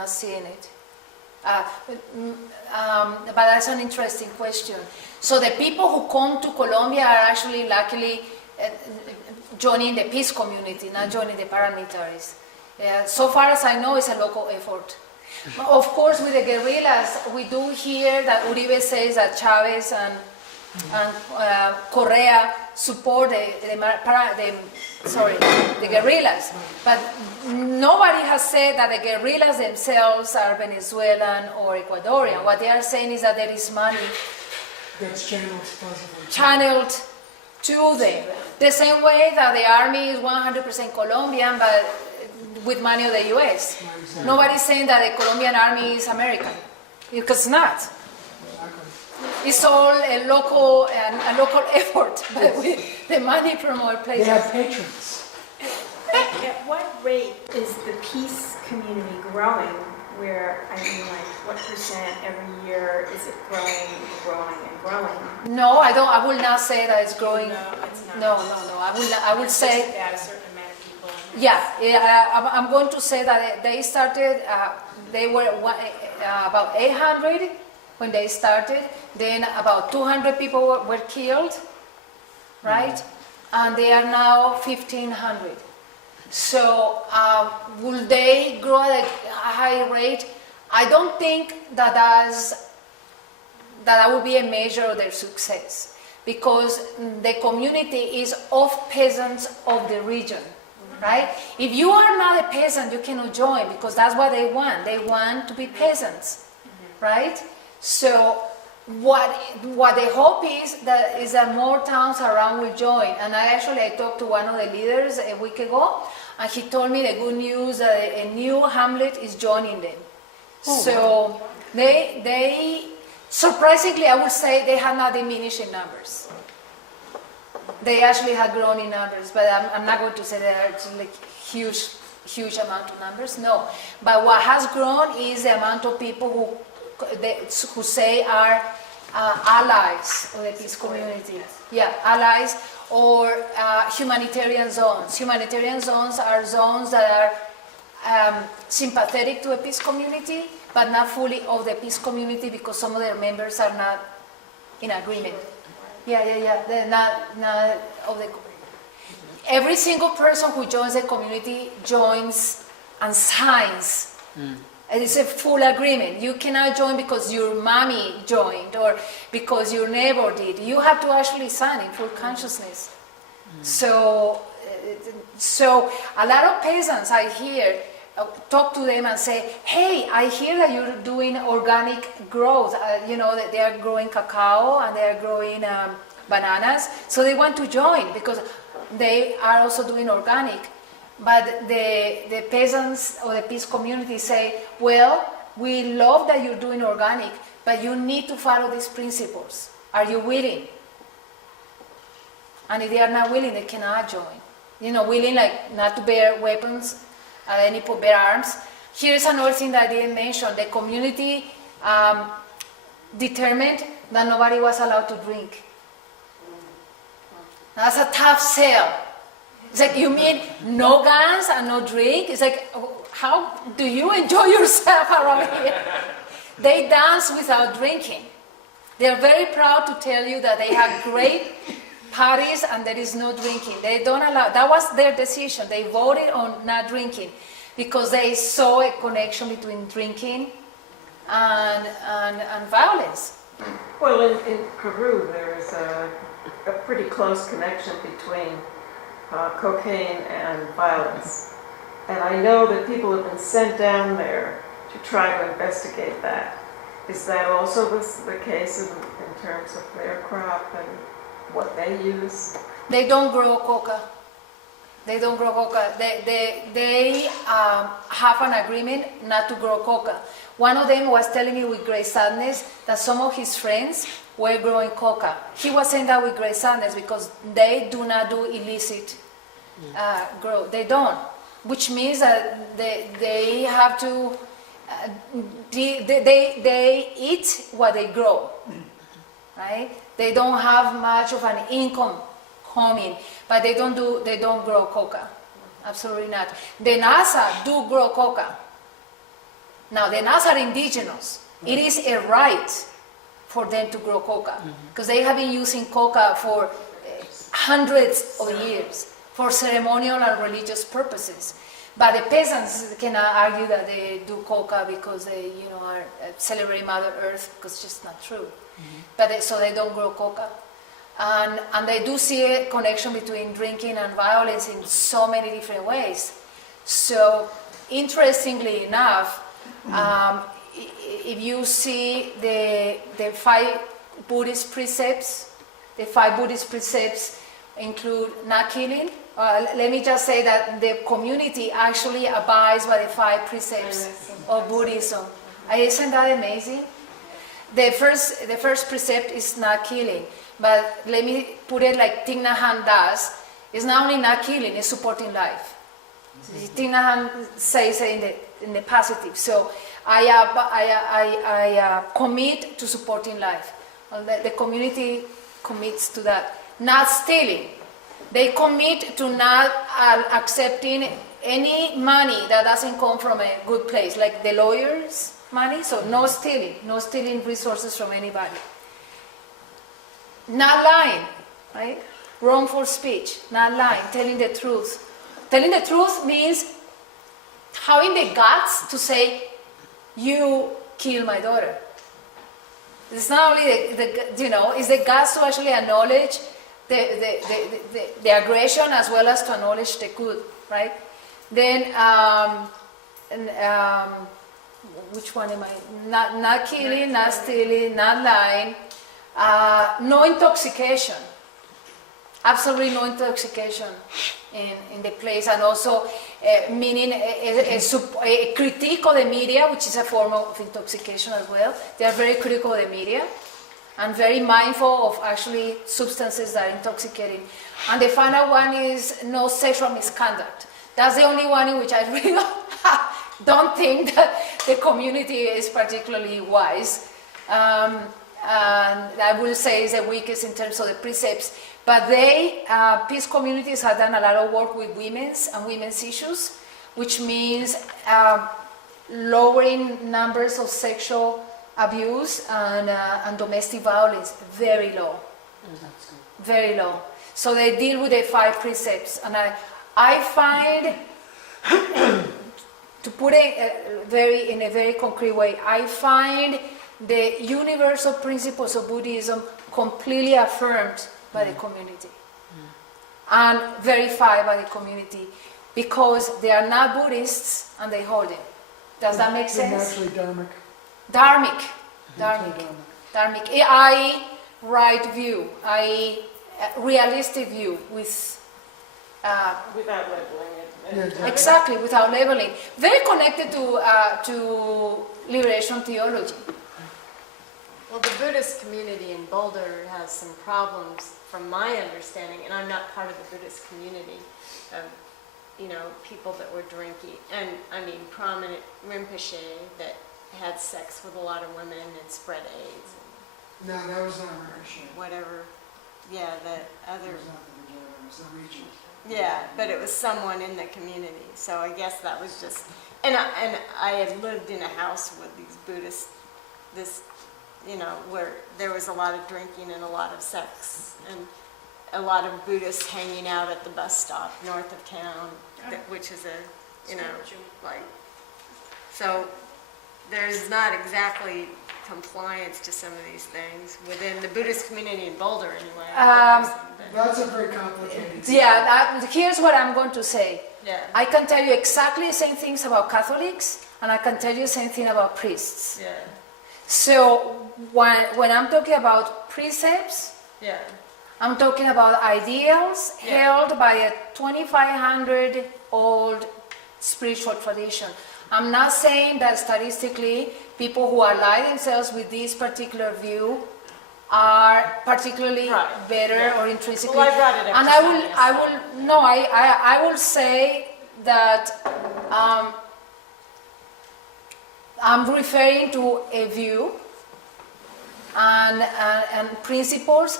not seeing it. But that's an interesting question. So the people who come to Colombia are actually luckily joining the peace community, not joining the paramilitaries. So far as I know, it's a local effort. Of course, with the guerrillas, we do hear that Uribe says that Chavez and Correa support the guerrillas, but nobody has said that the guerrillas themselves are Venezuelan or Ecuadorian. What they are saying is that there is money that's channeled to them. The same way that the army is 100% Colombian, but with money of the U.S. Exactly. Nobody's saying that the Colombian army is American, because it's not. It's all a local effort, but with the money from all places. They have patrons. At what rate is the peace community growing? Where, I mean, like, what percent every year is it growing and growing? No, I don't. I will not say that it's growing. No, it's not. No. I will say. Just that a certain amount of people. Yeah. I'm going to say that they started. They were about 800 when they started. Then about 200 people were killed, right? And they are now 1,500. So will they grow at a high rate? I don't think that would be a measure of their success, because the community is of peasants of the region, right? If you are not a peasant, you cannot join, because that's what they want. They want to be peasants, right? So what the hope is that more towns around will join. And I talked to one of the leaders a week ago, and he told me the good news that a new hamlet is joining them. So they surprisingly, I would say, they have not diminished in numbers. They actually have grown in numbers, but I'm not going to say that it's like huge amount of numbers. No, but what has grown is the amount of people who say are allies of the peace community. Yeah, allies or humanitarian zones. Humanitarian zones are zones that are sympathetic to a peace community, but not fully of the peace community, because some of their members are not in agreement. Yeah. They're not of the. Every single person who joins the community joins and signs. It's a full agreement. You cannot join because your mommy joined or because your neighbor did. You have to actually sign in full consciousness. So a lot of peasants I hear talk to them and say, hey, I hear that you're doing organic growth. That they are growing cacao and they are growing bananas. So they want to join because they are also doing organic. But the peasants or the peace community say, well, we love that you're doing organic, but you need to follow these principles. Are you willing? And if they are not willing, they cannot join. Willing like not to bear weapons, any bear arms. Here's another thing that I didn't mention. The community determined that nobody was allowed to drink. That's a tough sell. It's like, you mean no guns and no drink? It's like, how do you enjoy yourself around here? They dance without drinking. They're very proud to tell you that they have great parties and there is no drinking. They don't allow, that was their decision. They voted on not drinking because they saw a connection between drinking and violence. Well, in Peru, there is a pretty close connection between cocaine and violence. And I know that people have been sent down there to try to investigate that. Is that also the case in terms of their crop and what they use? They don't grow coca. They have an agreement not to grow coca. One of them was telling me with great sadness that some of his friends were growing coca. He was saying that with great sadness because they do not do illicit grow. They don't, which means that they have to. They eat what they grow, right? They don't have much of an income coming, but they don't grow coca. Absolutely not. The NASA do grow coca. Now, the Nas are indigenous. It is a right for them to grow coca because they have been using coca for hundreds of years for ceremonial and religious purposes. But the peasants cannot argue that they do coca because they, are celebrating Mother Earth, because it's just not true. But so they don't grow coca. And they do see a connection between drinking and violence in so many different ways. So, interestingly enough, if you see the 5 Buddhist precepts, include not killing. Let me just say that the community actually abides by the 5 precepts of Buddhism. Isn't that amazing? The first precept is not killing, but let me put it like Thich Nhat Hanh does. It's not only not killing; it's supporting life. Thich Nhat Hanh says it in the positive. So I commit to supporting life. Well, the community commits to that. Not stealing. They commit to not accepting any money that doesn't come from a good place, like the lawyers' money. So no stealing resources from anybody. Not lying, right? Wrongful speech, not lying, telling the truth. Telling the truth means having the guts to say, you killed my daughter. It's not only it's the guts to actually acknowledge the aggression as well as to acknowledge the good, right? Then, which one am I? Not killing, not stealing, not lying. No intoxication. Absolutely no intoxication in the place, and also meaning a critique of the media, which is a form of intoxication as well. They are very critical of the media and very mindful of actually substances that are intoxicating. And the final one is no sexual misconduct. That's the only one in which I really don't think that the community is particularly wise. And I will say is the weakest in terms of the precepts. But peace communities have done a lot of work with women's issues, which means lowering numbers of sexual abuse and domestic violence, very low. Very low. So they deal with the 5 precepts. And I find, to put it in a very concrete way, I find the universal principles of Buddhism completely affirmed by the community and verified by the community, because they are not Buddhists and they hold it. Does that make sense? They're naturally dharmic. Dharmic. I right view, realistic view without labeling it. Yeah, exactly. Exactly, without labeling. Very connected to liberation theology. Well, the Buddhist community in Boulder has some problems, from my understanding, and I'm not part of the Buddhist community, people that were drinking, and prominent Rinpoche that had sex with a lot of women and spread AIDS. No, that was not Rinpoche. Whatever, yeah, the other, It was not the Vajrayana, it was the regent. yeah, but it was someone in the community, so I guess that was just, and I had lived in a house with these Buddhists, where there was a lot of drinking and a lot of sex, and a lot of Buddhists hanging out at the bus stop north of town, which is so there's not exactly compliance to some of these things within the Buddhist community in Boulder anyway. That's a very complicated Yeah, here's what I'm going to say. Yeah. I can tell you exactly the same things about Catholics, and I can tell you the same thing about priests. Yeah. So when I'm talking about precepts, Yeah. I'm talking about ideals held by a 2,500-old spiritual tradition. I'm not saying that statistically people who ally themselves with this particular view are particularly better or intrinsically. Well, I brought it up. And I will say that I'm referring to a view and principles